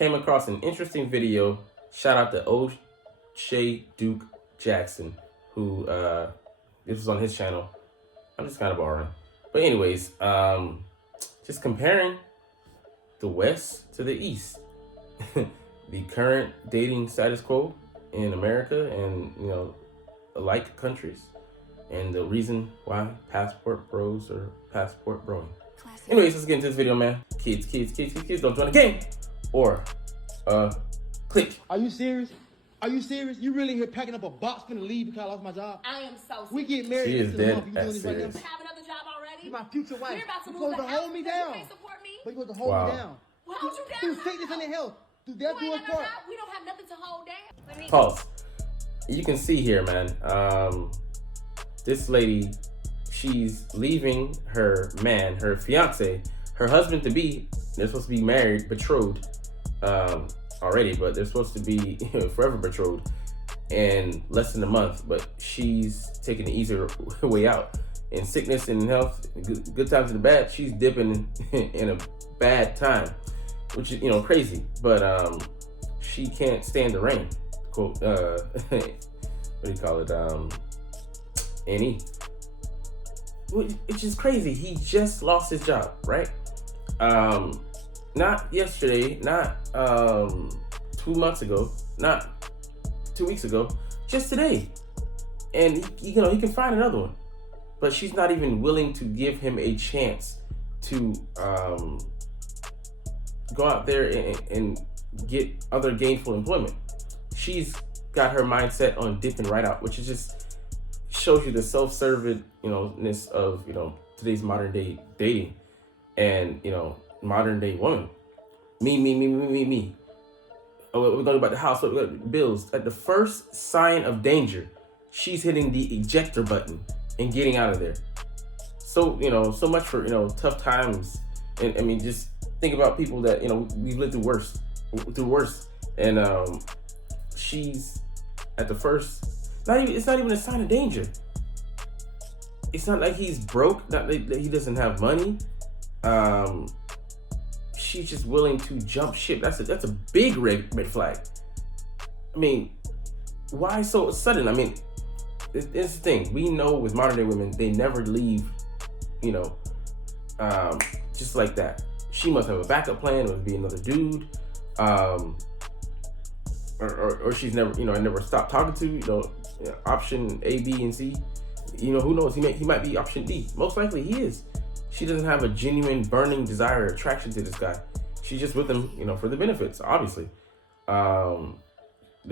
came across an interesting video. Shout out to O'Shea Duke Jackson, who this was on his channel. I'm just kind of borrowing. But anyways, just comparing the West to the East. The current dating status quo in America and, alike countries. And the reason why passport bros are passport broing. Anyways, let's get into this video, man. Kids, don't join the game. Or, click. Are you serious? Are you serious? You really here packing up a box finna leave because I lost my job? I am so serious. We get married. She is dead You doing this right now? serious. Have another job already? You're my future wife. You're about to You're move supposed to the house hold me because down. you can't support me? But you're supposed to hold me down. Well, hold you down. Through sickness and health. Through death, You do ain't us got no part. job. We don't have nothing to hold down. Pause. You can see here, man. This lady, she's leaving her man, her fiance, her husband to be. They're supposed to be married, betrothed already, but they're supposed to be forever betrothed in less than a month. But she's taking the easier way out. In sickness and health, good times and bad, she's dipping in a bad time, which is crazy. But she can't stand the rain. Quote, what do you call it? N.E. Which is crazy. He just lost his job, right? Not yesterday, not 2 months ago, not 2 weeks ago, just today. And he can find another one. But she's not even willing to give him a chance to go out there and get other gainful employment. She's got her mindset on dipping right out, which is just shows you the self-serving-ness of today's modern day dating and modern day woman. Me. Oh, we're going about the house. We got bills. At the first sign of danger, she's hitting the ejector button and getting out of there. So so much for tough times. And I mean, just think about people that we've lived through worse. And she's at the first. It's not even a sign of danger. It's not like he's broke. Not that he doesn't have money. She's just willing to jump ship. That's a big red flag. I mean, why so sudden? I mean, it's the thing. We know with modern day women, they never leave, just like that. She must have a backup plan. It would be another dude, or she's never, never stopped talking to. Option A, B, and C. Who knows? He might be option D. Most likely, he is. She doesn't have a genuine burning desire or attraction to this guy. She's just with him, for the benefits, obviously. The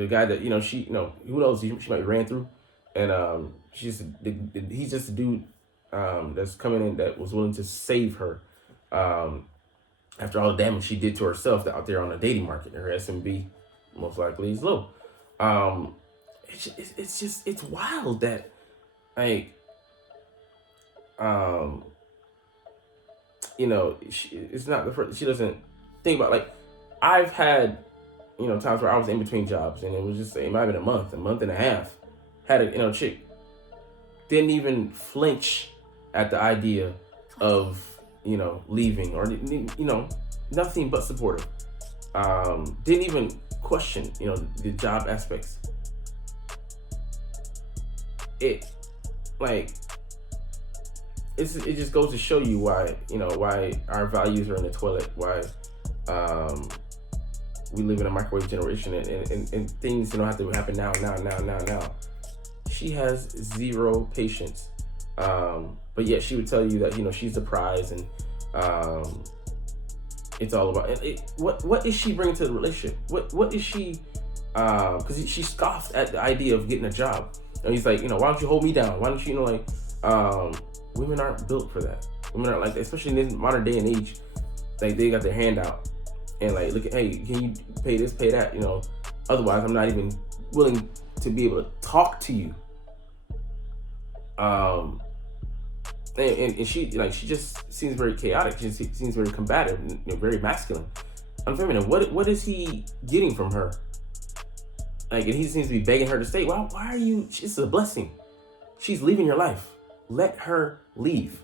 guy that, she, who knows, she might be ran through. And he's just a dude that's coming in that was willing to save her after all the damage she did to herself out there on the dating market. Her SMB most likely is low. It's wild that, like, it's not the first. She doesn't think about, like, I've had, times where I was in between jobs and it was just, it might have been a month and a half. Had a, chick didn't even flinch at the idea of, leaving or, nothing but supportive. Didn't even question, the job aspects. It just goes to show you why, why our values are in the toilet, why we live in a microwave generation and things have to happen now. She has zero patience. But yet she would tell you that, she's the prize and it's all about what is she bringing to the relationship? What is she because she scoffed at the idea of getting a job. And he's like, why don't you hold me down? Why don't you, women aren't built for that. Women aren't like that, especially in this modern day and age. Like, they got their hand out and like, look at, hey, can you pay this, pay that? Otherwise I'm not even willing to be able to talk to you. And she just seems very chaotic. She seems very combative, very masculine, unfeminine. What is he getting from her? Like, and he seems to be begging her to stay. Why are you? It's a blessing. She's leaving your life. Let her leave.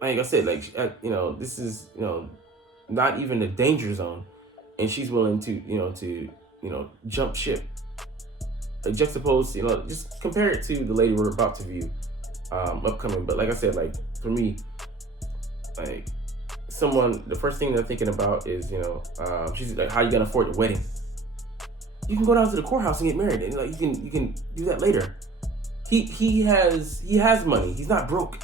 Like I said, this is, not even the danger zone, and she's willing to jump ship. Juxtapose, just compare it to the lady we're about to view, upcoming. But like I said, like for me, like the first thing they're thinking about is she's like, how you gonna afford the wedding? You can go down to the courthouse and get married, and like you can do that later. He has money. He's not broke.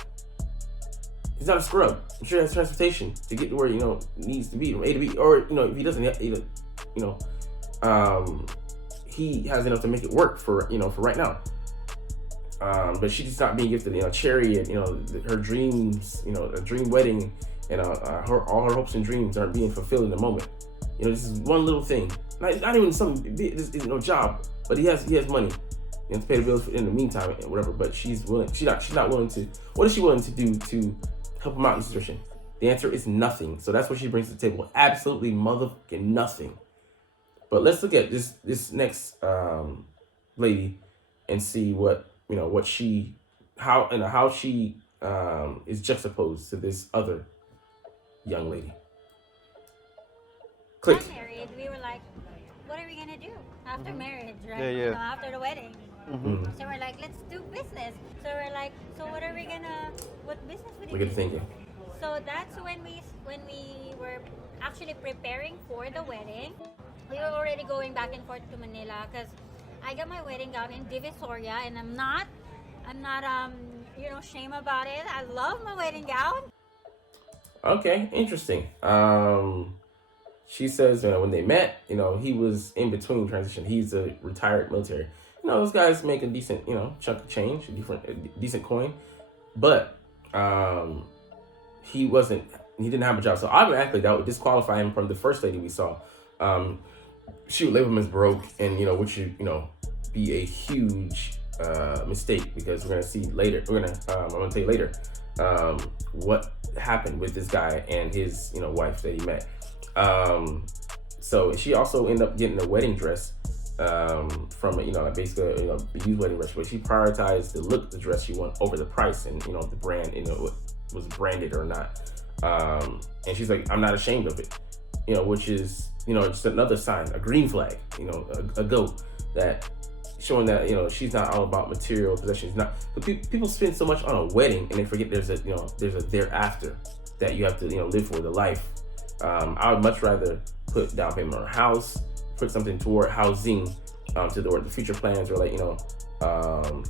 He's not a scrub. I'm sure he has transportation to get to where needs to be from A to B. Or if he doesn't, he has enough to make it work for right now. But she's not being gifted chariot. Her dreams, a dream wedding, and all her hopes and dreams aren't being fulfilled in the moment. This is one little thing. Not even something. This is no job, but he has money. To pay the bills in the meantime and whatever. But she's willing. She's not willing to. What is she willing to do to help him out in this situation? The answer is nothing. So that's what she brings to the table. Absolutely motherfucking nothing. But let's look at this next lady and see what she is juxtaposed to this other young lady. Click. Got married, we were like, what are we gonna do after marriage, right? Yeah, yeah. After the wedding. Mm-hmm. So we're like, let's do business. So we're like, so what business would you Look at do? the thinking. So that's when we were actually preparing for the wedding. We were already going back and forth to Manila because I got my wedding gown in Divisoria, and I'm not shame about it. I love my wedding gown. Okay, interesting. She says when they met, he was in between transition. He's a retired military. Those guys make a decent, chunk of change, a decent coin, but he didn't have a job. So automatically that would disqualify him from the first lady we saw. She would label him as broke, and which would be a huge mistake, because we're gonna see later. I'm gonna tell you later what happened with this guy and his wife that he met. So she also ended up getting a wedding dress from basically a used wedding dress, but she prioritized the look of the dress she wanted over the price and the brand, was branded or not. And she's like, I'm not ashamed of it, which is just another sign, a green flag, a go, that showing that she's not all about material possessions. Not people spend so much on a wedding and they forget there's a thereafter that you have to live for, the life. I would much rather put down payment on a house, put something toward housing, toward the future plans, or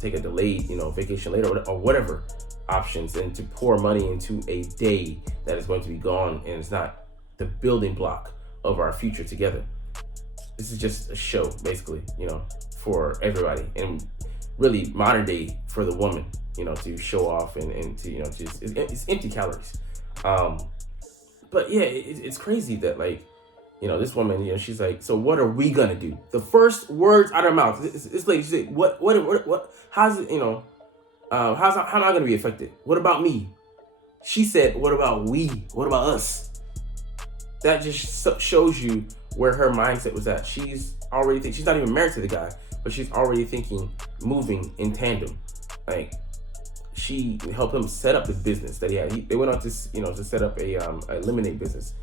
take a delayed vacation later, or whatever options, and to pour money into a day that is going to be gone and it's not the building block of our future together. This is just a show, basically, for everybody, and really modern day for the woman, to show off and to it's empty calories. But yeah, it's crazy that this woman, she's like, so what are we gonna do? The first words out of her mouth, this lady, she said, what, how's it, how am I gonna be affected? What about me? She said, what about we? What about us? That just shows you where her mindset was at. She's already thinking, she's not even married to the guy, but she's already thinking, moving in tandem. She helped him set up the business that he had. They went on to set up a lemonade business.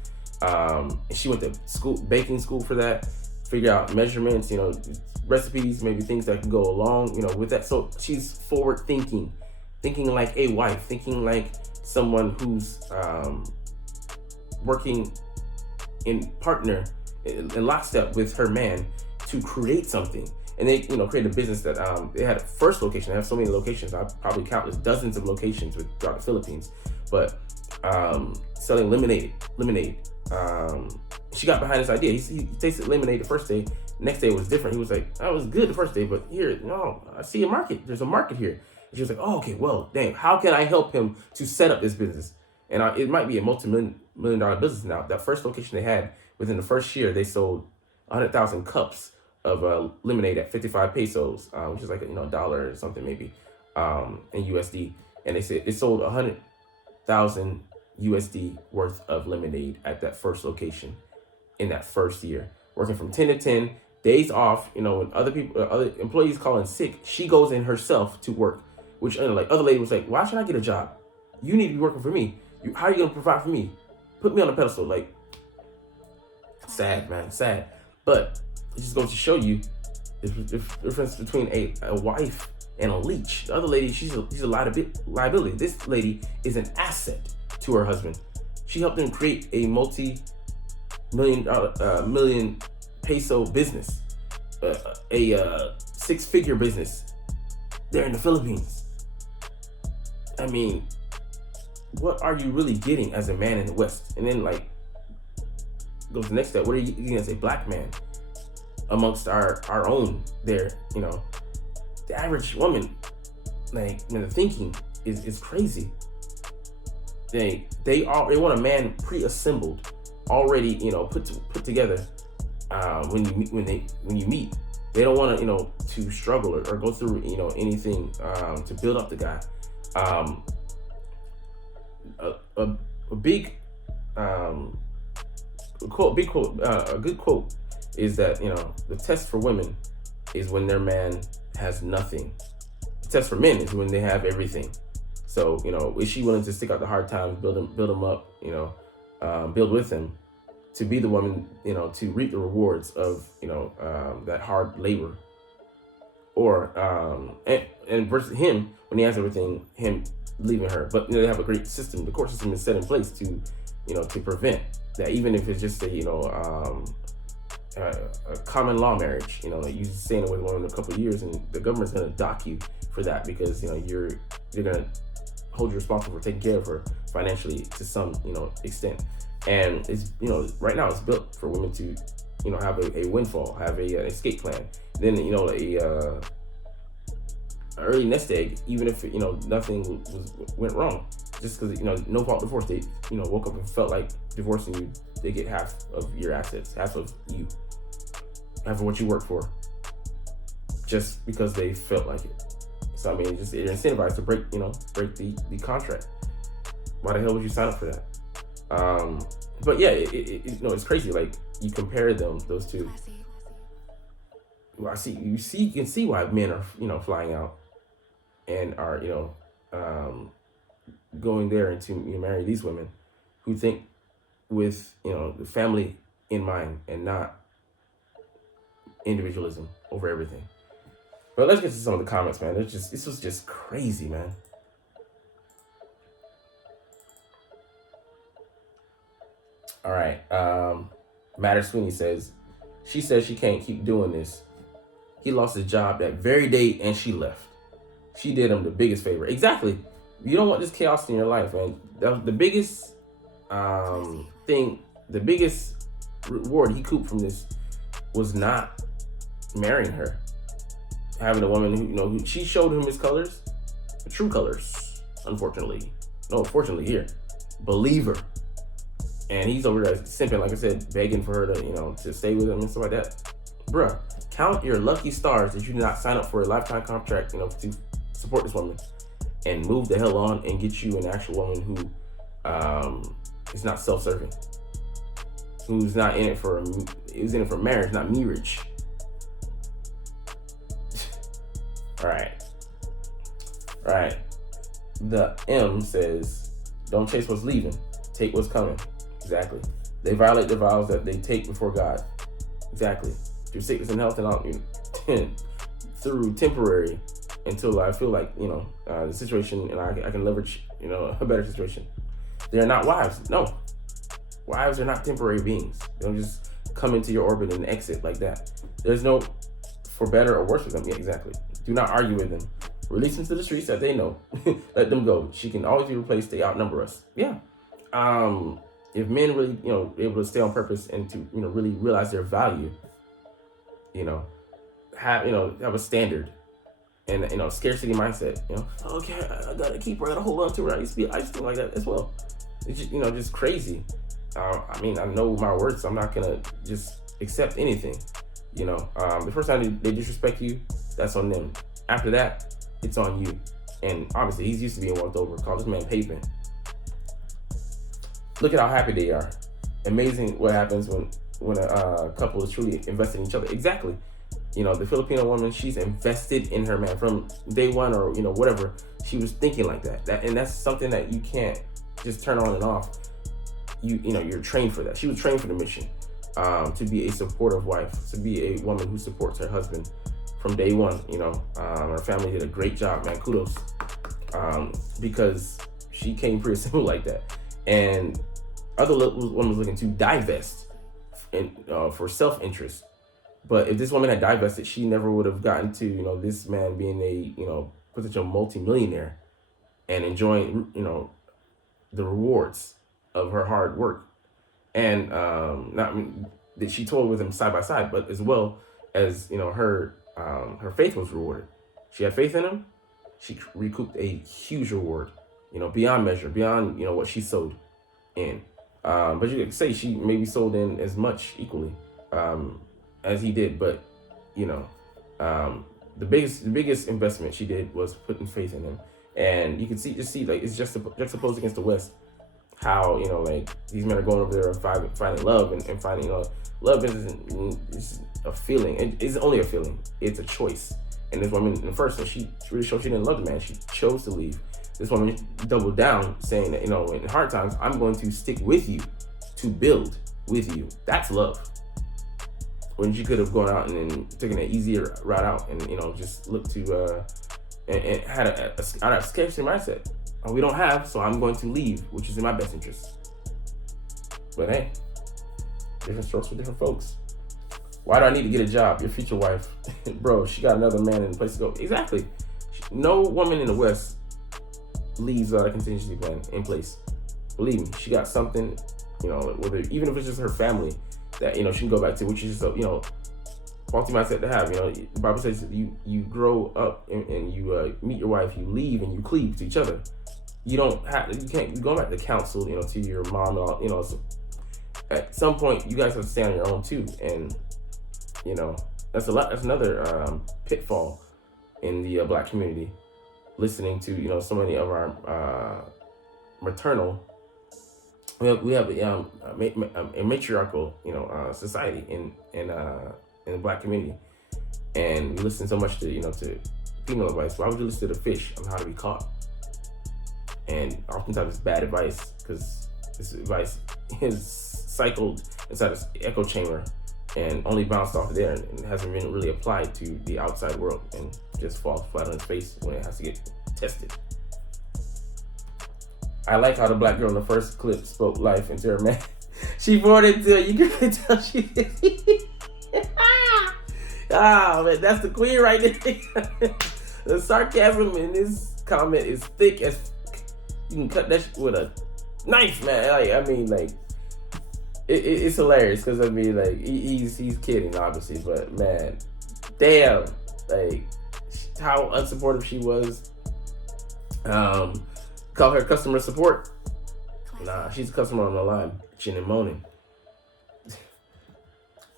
And she went to baking school for that, figure out measurements, recipes, maybe things that can go along, with that. So she's forward thinking like a wife, thinking like someone who's working in partner, in lockstep with her man to create something. And they, created a business that they had a first location. They have so many locations. I probably countless dozens of locations throughout the Philippines. But selling lemonade. She got behind this idea. He tasted lemonade the first day. Next day was different. He was like, that was good the first day, but here, no, I see a market. There's a market here. And she was like, oh, okay, well, damn, how can I help him to set up this business? And it might be a multi-million dollar business now. That first location they had, within the first year, they sold 100,000 cups of lemonade at 55 pesos, which is like a dollar or something maybe, in USD. And they said it sold 100,000 USD worth of lemonade at that first location in that first year, working from 10 to 10, days off. When other employees call in sick, she goes in herself to work. Which other lady was like, why should I get a job? You need to be working for me. How are you gonna provide for me? Put me on a pedestal. Sad, man, sad. But it just goes to show you the difference between a wife and a leech. The other lady, she's a liability. This lady is an asset to her husband. She helped him create a million peso business, a six-figure business there in the Philippines. I mean, what are you really getting as a man in the West? And then like goes the next step. What are you getting as a black man amongst our own there? You know, the average woman, like, when the thinking is crazy. They want a man pre-assembled, already, you know, put together. When you meet, they don't want to, you know, to struggle or go through, you know, anything to build up the guy. A big quote, a good quote is that, you know, the test for women is when their man has nothing. The test for men is when they have everything. So, you know, is she willing to stick out the hard times, build him up, you know, build with him, to be the woman, you know, to reap the rewards of, you know, that hard labor, or and versus him, when he has everything, him leaving her. But, you know, they have a great system. The court system is set in place to, you know, to prevent that, even if it's just a, you know, a common law marriage. You know, like you staying with one in a couple of years, and the government's gonna dock you for that, because, you know, they're gonna hold you responsible for taking care of her financially to some, you know, extent. And it's, you know, right now it's built for women to, you know, have a windfall, have an escape plan. Then, you know, a early nest egg, even if, you know, nothing went wrong, just because, you know, no fault divorce, they, you know, woke up and felt like divorcing you, they get half of your assets, half of you, half of what you work for, just because they felt like it. So I mean, just they're incentivized to break the contract. Why the hell would you sign up for that? But yeah, you know, it's crazy. Like, you compare those two. Well, you can see why men are, you know, flying out and are, you know, going there and to, you know, marry these women who think with, you know, the family in mind and not individualism over everything. But let's get to some of the comments, man. This was just crazy, man. All right. Matter Sweeney says, she says she can't keep doing this. He lost his job that very day and she left. She did him the biggest favor. Exactly. You don't want this chaos in your life, man. The biggest thing, the biggest reward he couped from this was not marrying her. Having a woman who, you know, she showed him his colors, the true colors, unfortunately. No, fortunately here. Believer. And he's over there simping, like I said, begging for her to, you know, to stay with him and stuff like that. Bruh, count your lucky stars that you did not sign up for a lifetime contract, you know, to support this woman, and move the hell on and get you an actual woman who is not self-serving, who's not in it for, who's in it for marriage, not marriage. All right. The M says, don't chase what's leaving, take what's coming. Exactly. They violate the vows that they take before God. Exactly. Through sickness and health, and all, through temporary, until I feel like, you know, the situation, and I can leverage, you know, a better situation. They're not wives. No. Wives are not temporary beings. They don't just come into your orbit and exit like that. There's no for better or worse with them. Yeah, exactly. Do not argue with them. Release them to the streets that they know. Let them go. She can always be replaced. They outnumber us. Yeah. If men really, you know, able to stay on purpose and to, you know, really realize their value, you know, have a standard and, you know, scarcity mindset, you know, okay, I gotta keep her, I gotta hold on to her. I used to be like that as well. It's just, you know, just crazy. I mean, I know my words, so I'm not gonna just accept anything. You know, the first time they disrespect you, that's on them. After that, it's on you. And obviously, he's used to being walked over. Call this man pavement. Look at how happy they are. Amazing what happens when a couple is truly invested in each other. Exactly. You know, the Filipino woman, she's invested in her man from day one, or, you know, whatever. She was thinking like that. And that's something that you can't just turn on and off. You know, you're trained for that. She was trained for the mission. to be a supportive wife, to be a woman who supports her husband from day one. Her family did a great job, man. Kudos, because she came pretty simple like that. And other woman was looking to divest for self-interest. But if this woman had divested, she never would have gotten to, this man being a, potential multimillionaire and enjoying, the rewards of her hard work. And that she toiled with him side by side, but as well as, her faith was rewarded. She had faith in him. She recouped a huge reward, beyond measure, beyond, what she sowed in. But you could say she maybe sold in as much equally as he did. But, the biggest investment she did was putting faith in him. And you can see like it's just juxtaposed against the West, how, these men are going over there and finding love and finding, love isn't a feeling. It's only a feeling. It's a choice. And this woman, in the first one, she really showed she didn't love the man. She chose to leave. This woman doubled down, saying that, in hard times, I'm going to stick with you to build with you. That's love. When she could have gone out and then taken an easier route out and, just looked to, and had a scarcity mindset. We don't have, so I'm going to leave, which is in my best interest. But hey, different strokes for different folks. Why do I need to get a job? Your future wife, bro, she got another man in a place to go. Exactly. No woman in the West leaves without a contingency plan in place. Believe me, she got something, whether even if it's just her family that she can go back to, which is just a faulty mindset to have. The Bible says you grow up and you meet your wife, you leave and you cleave to each other. You can't go back to counsel, to your mom, so at some point you guys have to stand on your own too. And, that's another pitfall in the Black community, listening to, so many of our maternal, we have a matriarchal, society in the Black community. And we listen so much to, to female advice. Why would you listen to the fish on how to be caught? And oftentimes it's bad advice, because this advice is cycled inside an echo chamber and only bounced off there and hasn't been really applied to the outside world and just falls flat on its face when it has to get tested. I like how the Black girl in the first clip spoke life into her man. She brought it to you can tell she man, that's the queen right there. The sarcasm in this comment is thick as you can cut that with a knife, man. It's hilarious because he's kidding, obviously, but man, damn, how unsupportive she was. Call her customer support. Nah, she's a customer on the line, bitching and moaning.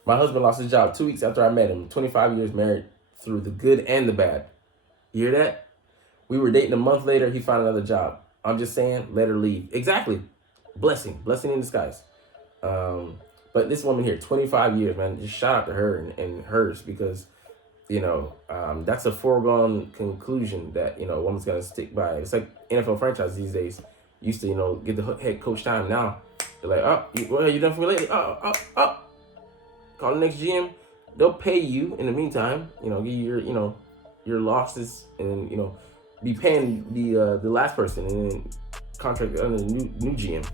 My husband lost his job 2 weeks after I met him. 25 years married through the good and the bad. You hear that? We were dating a month later. He found another job. I'm just saying, let her leave. Exactly. Blessing in disguise. But this woman here, 25 years, man, just shout out to her and hers, because, that's a foregone conclusion that, a woman's going to stick by. It's like NFL franchises these days used to, get the head coach time. Now they're like, you done for me lately? Call the next GM. They'll pay you in the meantime, give you your losses and, be paying the last person and then contract under the new GM.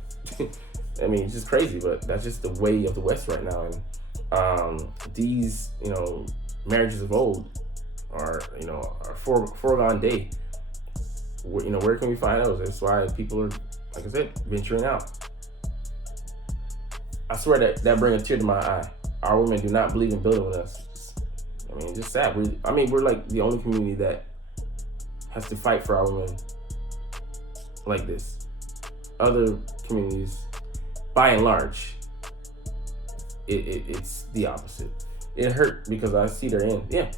I mean, it's just crazy, but that's just the way of the West right now. And these, marriages of old are, are foregone day. Where can we find those? That's why people are, like I said, venturing out. I swear that brings a tear to my eye. Our women do not believe in building with us. It's just sad. We're like the only community that has to fight for our women like this. Other communities, by and large, it's the opposite. It hurt because I see their end. Yeah,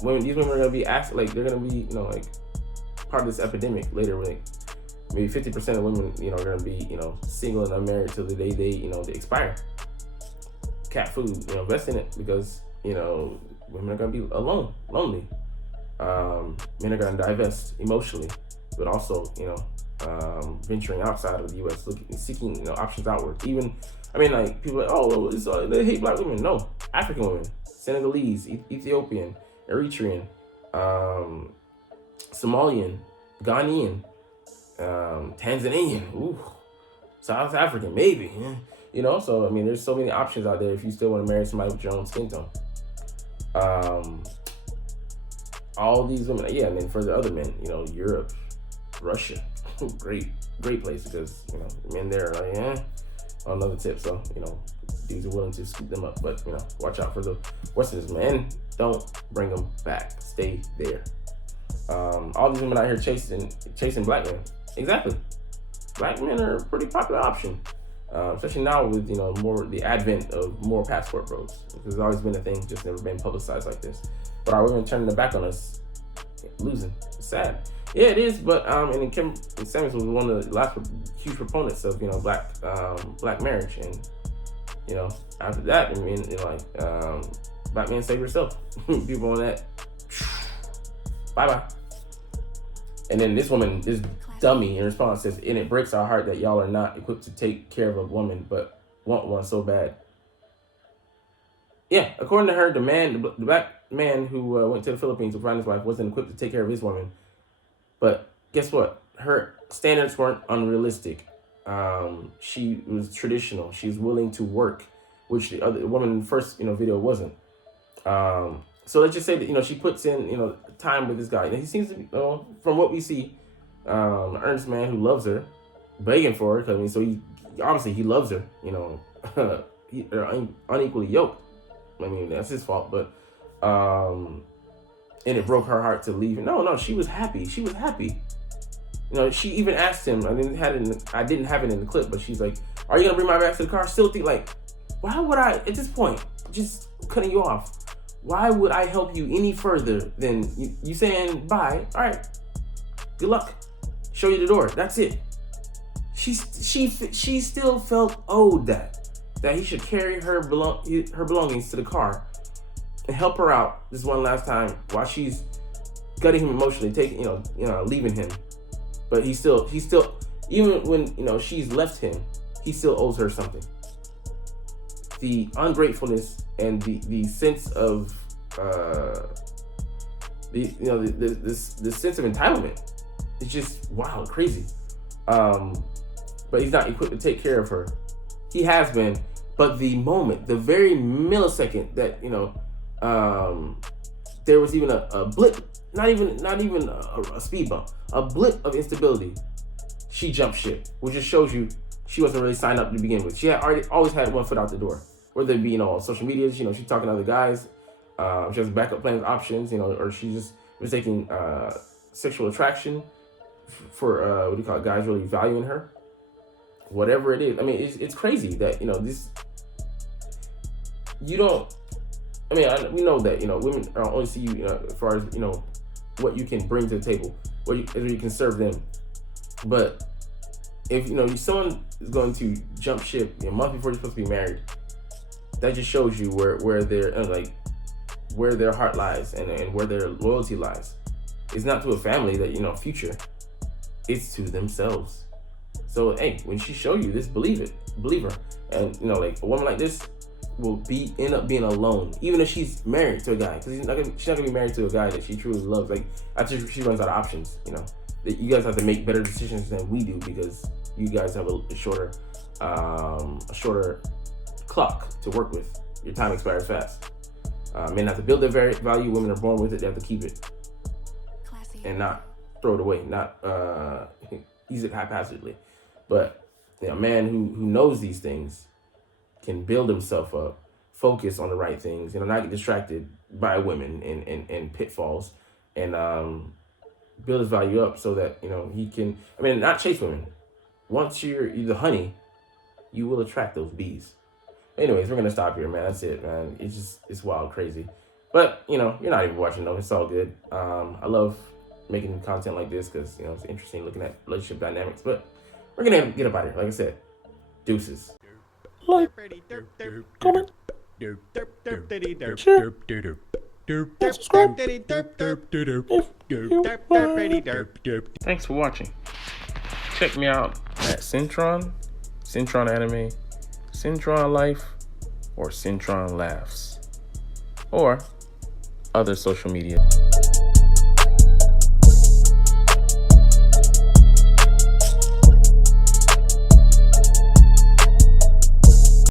these women are gonna be asked, they're gonna be, part of this epidemic later. Maybe 50% of women, are gonna be, single and unmarried till the day they expire. Cat food, invest in it, because women are gonna be alone, lonely. Men are gonna divest emotionally, but also venturing outside of the U.S., seeking options outward. Even I mean, like, people are like, oh, they hate black women. No, African women, Senegalese, Ethiopian, Eritrean, Somalian, Ghanaian, Tanzanian, ooh, South African, maybe. Yeah. You know, so I mean, there's so many options out there if you still want to marry somebody with your own skin tone. All these women, yeah, and then for the other men, you know, Europe, Russia, great place because, you know, men there are like, on another tip. So, you know, dudes are willing to scoop them up, but, you know, watch out for the Westerners, man. Don't bring them back. Stay there. All these women out here chasing black men. Exactly. Black men are a pretty popular option, especially now with, you know, more the advent of more passport bros. There's always been a thing, just never been publicized like this. But our women turning their back on us, losing. It's sad. Yeah, it is. But and Kim Samuels was one of the last huge proponents of, you know, black marriage, and, you know, after that, I mean, you know, like, black men save yourself. People on that, bye bye. And then this woman, this dummy, in response says, and it breaks our heart that y'all are not equipped to take care of a woman, but want one so bad. Yeah, according to her, the black man who went to the Philippines to find his wife wasn't equipped to take care of his woman. But guess what? Her standards weren't unrealistic. She was traditional. She's willing to work, which the other woman in the first, you know, video wasn't. So let's just say that, you know, she puts in, you know, time with this guy. And he seems to be, from what we see, an earnest man who loves her, begging for her. 'Cause, I mean, so he loves her, you know, they're unequally yoked. I mean, that's his fault, but, and it broke her heart to leave. No, she was happy. She was happy. You know, she even asked him, I didn't have it in the clip, but she's like, are you gonna bring my back to the car? Still think like, why would I, at this point, just cutting you off, why would I help you any further than you saying bye? All right, good luck. Show you the door. That's it. She still felt owed that he should carry her belongings to the car and help her out this one last time while she's gutting him emotionally, leaving him. But he still, even when, you know, she's left him, he still owes her something. The ungratefulness and the sense of the sense of entitlement is just wild, crazy. But he's not equipped to take care of her. He has been, but the very millisecond that, you know, there was even a blip, not even a speed bump, a blip of instability, she jumped ship, which just shows you she wasn't really signed up to begin with. She had always had one foot out the door, whether it be, you know, on social media, you know, she's talking to other guys, she has backup plans, options, you know, or she just was taking sexual attraction for guys really valuing her, whatever it is. I mean, it's crazy that, you know, this, you don't, I mean, we know that, you know, women only see you, as far as, you know, what you can bring to the table, what you can serve them. But if, you know, someone is going to jump ship a month before you're supposed to be married, that just shows you where their heart lies and where their loyalty lies. It's not to a family that, you know, future. It's to themselves. So, hey, when she show you this, believe her. And, you know, like, a woman like this will end up being alone, even if she's married to a guy, because she's not gonna be married to a guy that she truly loves. Like, after she runs out of options, you know, that you guys have to make better decisions than we do, because you guys have a shorter clock to work with. Your time expires fast. Men have to build their value. Women are born with it. They have to keep it. Classy. And not throw it away, not use it haphazardly. But, you know, a man who knows these things can build himself up, focus on the right things, you know, not get distracted by women and pitfalls, and build his value up so that, you know, he can, I mean, not chase women. Once you're the honey, you will attract those bees. Anyways, we're gonna stop here, man. That's it, man. It's wild, crazy. But, you know, you're not even watching though. It's all good. I love making content like this because, you know, it's interesting looking at relationship dynamics. But we're gonna get up out of here. Like I said, deuces. Like, comment, share, and subscribe if you Thanks for watching. Check me out at Cintron Anime, Cintron Life or Cintron Laughs, or other social media.